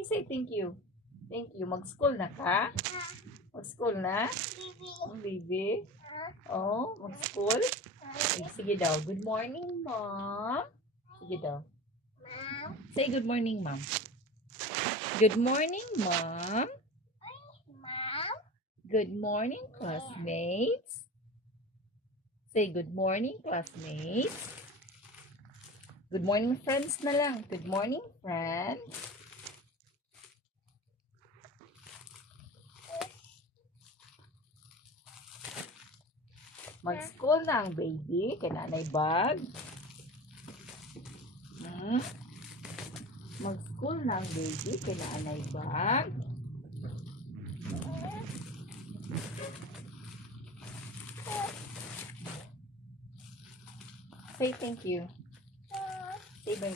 Say thank you. Thank you. Mag-school na ka? Mag-school na? Baby? Oh, mag-school? Sige daw. Good morning, Mom. Sige daw. Say good morning, Mom. Good morning, Mom. Good morning, classmates. Say good morning, classmates. Good morning, friends na lang. Good morning, friends. Mag-school na ang baby. Kananay bag. Mag-school na ang baby. Kananay bag. Say thank you. Say bye-bye.